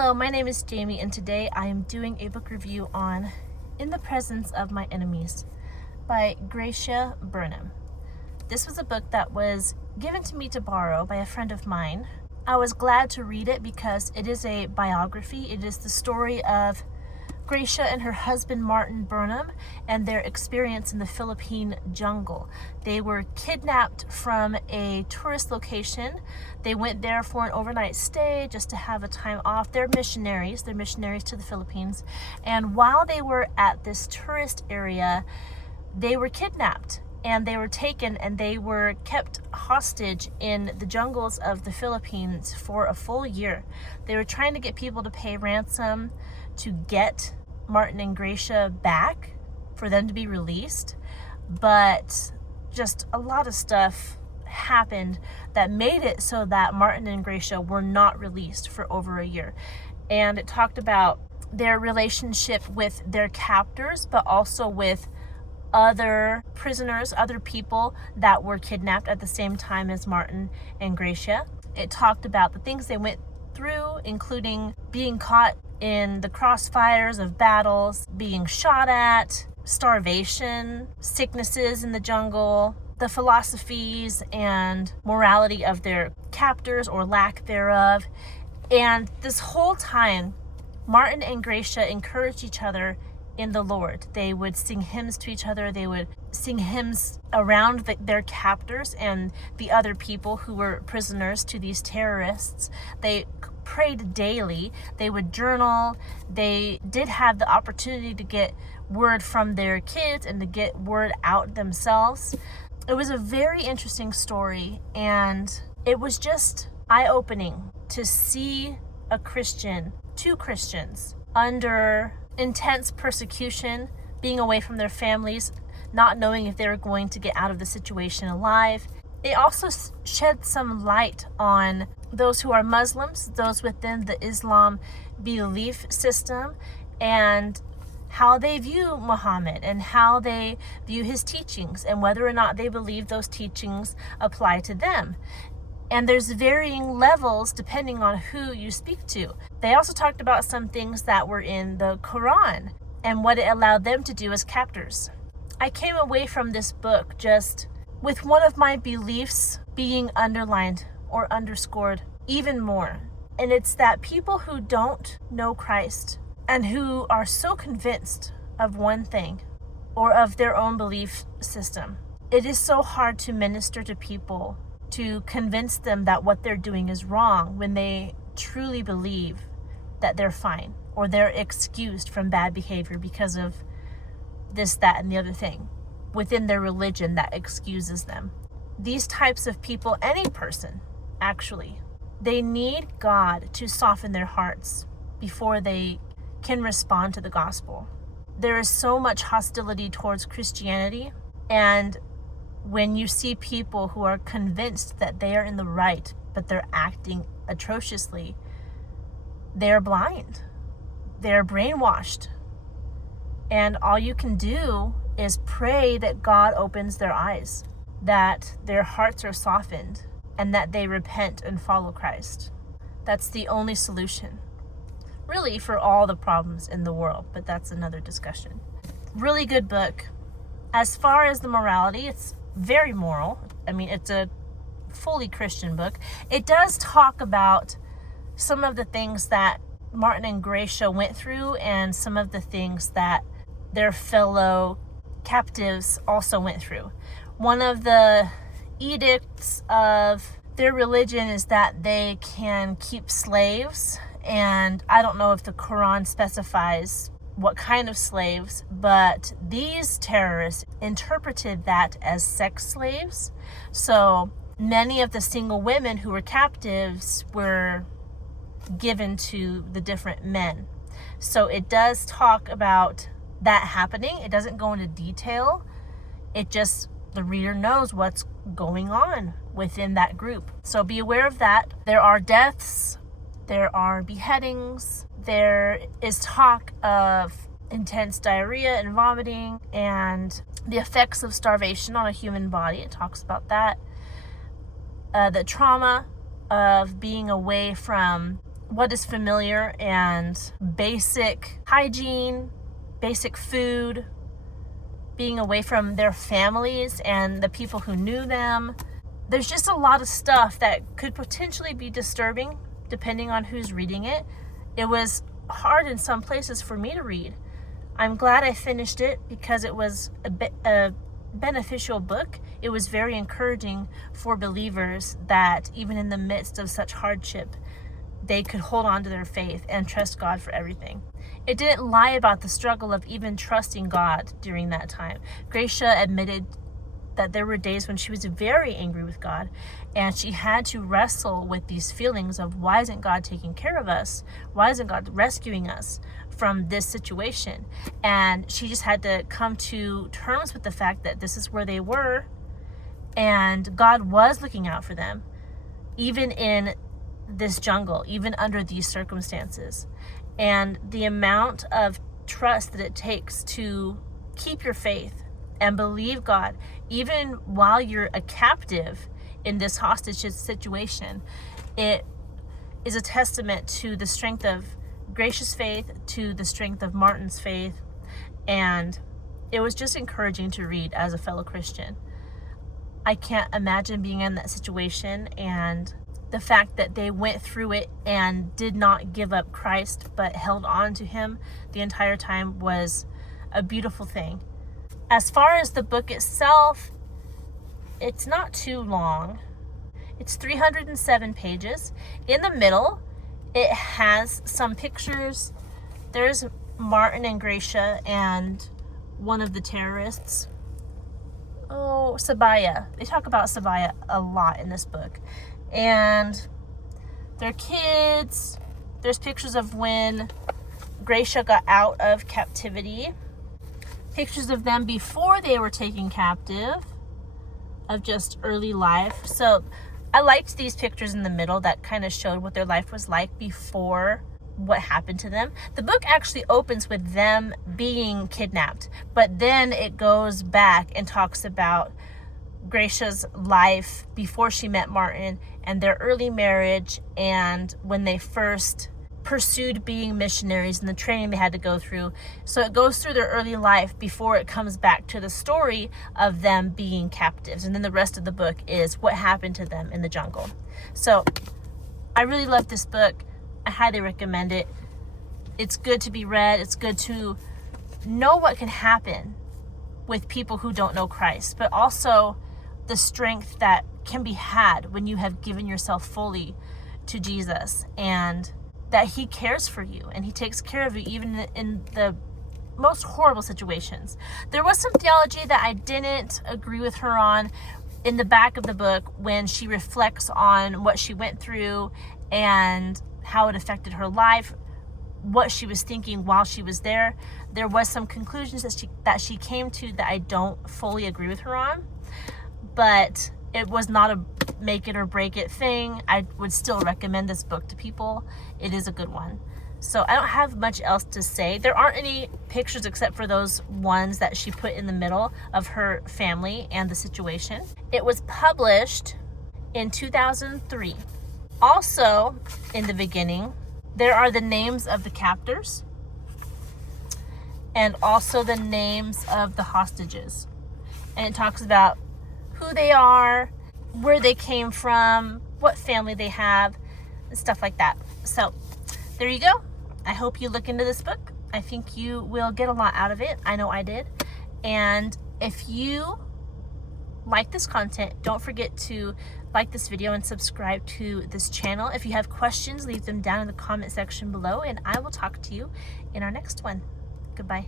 Hello, my name is Jamie, and today I am doing a book review on In the Presence of My Enemies by Gracia Burnham. This was a book that was given to me to borrow by a friend of mine. I was glad to read it because it is a biography. It is the story of Gracia and her husband Martin Burnham and their experience in the Philippine jungle. They were kidnapped from a tourist location. They went there for an overnight stay just to have a time off. They're missionaries to the Philippines. And while they were at this tourist area, they were kidnapped and they were taken and they were kept hostage in the jungles of the Philippines for a full year. They were trying to get people to pay ransom to get Martin and Gracia back for them to be released, but just a lot of stuff happened that made it so that Martin and Gracia were not released for over a year. And it talked about their relationship with their captors, but also with other prisoners, other people that were kidnapped at the same time as Martin and Gracia. It talked about the things they went through, including being caught in the crossfires of battles, being shot at, starvation, sicknesses in the jungle, the philosophies and morality of their captors or lack thereof. And this whole time, Martin and Gracia encouraged each other in the Lord. They would sing hymns to each other. They would sing hymns around their captors and the other people who were prisoners to these terrorists. They prayed daily. They would journal. They did have the opportunity to get word from their kids and to get word out themselves. It was a very interesting story, and it was just eye-opening to see two Christians under intense persecution, being away from their families, not knowing if they were going to get out of the situation alive. It also shed some light on those who are Muslims, those within the Islam belief system, and how they view Muhammad and how they view his teachings and whether or not they believe those teachings apply to them. And there's varying levels depending on who you speak to. They also talked about some things that were in the Quran and what it allowed them to do as captors. I came away from this book just with one of my beliefs being underlined or underscored even more. And it's that people who don't know Christ and who are so convinced of one thing or of their own belief system, it is so hard to minister to people, to convince them that what they're doing is wrong when they truly believe that they're fine or they're excused from bad behavior because of this, that, and the other thing within their religion that excuses them. These types of people, any person actually, they need God to soften their hearts before they can respond to the gospel. There is so much hostility towards Christianity, and when you see people who are convinced that they are in the right, but they're acting atrociously, they're blind, they're brainwashed. And all you can do is pray that God opens their eyes, that their hearts are softened, and that they repent and follow Christ. That's the only solution, really, for all the problems in the world, but that's another discussion. Really good book. As far as the morality, it's very moral. I mean, it's a fully Christian book. It does talk about some of the things that Martin and Gracia went through and some of the things that their fellow captives also went through. One of the edicts of their religion is that they can keep slaves, and I don't know if the Quran specifies what kind of slaves, but these terrorists interpreted that as sex slaves. So many of the single women who were captives were given to the different men. So it does talk about that happening. It doesn't go into detail. It just, the reader knows what's going on within that group. So be aware of that. There are deaths. There are beheadings. There is talk of intense diarrhea and vomiting and the effects of starvation on a human body. It talks about that. The trauma of being away from what is familiar and basic hygiene, basic food, being away from their families and the people who knew them. There's just a lot of stuff that could potentially be disturbing depending on who's reading it. It was hard in some places for me to read. I'm glad I finished it because it was a beneficial book. It was very encouraging for believers that even in the midst of such hardship, they could hold on to their faith and trust God for everything. It didn't lie about the struggle of even trusting God during that time. Gracia admitted that there were days when she was very angry with God, and she had to wrestle with these feelings of, why isn't God taking care of us? Why isn't God rescuing us from this situation? And she just had to come to terms with the fact that this is where they were, and God was looking out for them, even in this jungle, even under these circumstances. And the amount of trust that it takes to keep your faith and believe God, even while you're a captive in this hostage situation, it is a testament to the strength of Gracia's faith, to the strength of Martin's faith, and it was just encouraging to read as a fellow Christian. I can't imagine being in that situation, and the fact that they went through it and did not give up Christ but held on to him the entire time was a beautiful thing. As far as the book itself, it's not too long. It's 307 pages. In the middle, it has some pictures. There's Martin and Gracia and one of the terrorists. Oh, Sabaya. They talk about Sabaya a lot in this book. And their kids. There's pictures of when Gracia got out of captivity. Pictures of them before they were taken captive, of just early life. So I liked these pictures in the middle that kind of showed what their life was like before what happened to them. The book actually opens with them being kidnapped, but then it goes back and talks about Gracia's life before she met Martin and their early marriage and when they first pursued being missionaries and the training they had to go through. So it goes through their early life before it comes back to the story of them being captives. And then the rest of the book is what happened to them in the jungle. So I really love this book. I highly recommend it. It's good to be read. It's good to know what can happen with people who don't know Christ, but also the strength that can be had when you have given yourself fully to Jesus, and that he cares for you and he takes care of you even in the most horrible situations. There was some theology that I didn't agree with her on in the back of the book when she reflects on what she went through and how it affected her life, what she was thinking while she was there. There was some conclusions that she came to that I don't fully agree with her on, but it was not a make it or break it thing. I would still recommend this book to people. It is a good one. So I don't have much else to say. There aren't any pictures except for those ones that she put in the middle of her family and the situation. It was published in 2003. Also, in the beginning, there are the names of the captors and also the names of the hostages. And it talks about who they are, where they came from, what family they have, and stuff like that. So there you go. I hope you look into this book. I think you will get a lot out of it. I know I did. And if you like this content, don't forget to like this video and subscribe to this channel. If you have questions, leave them down in the comment section below, and I will talk to you in our next one. Goodbye.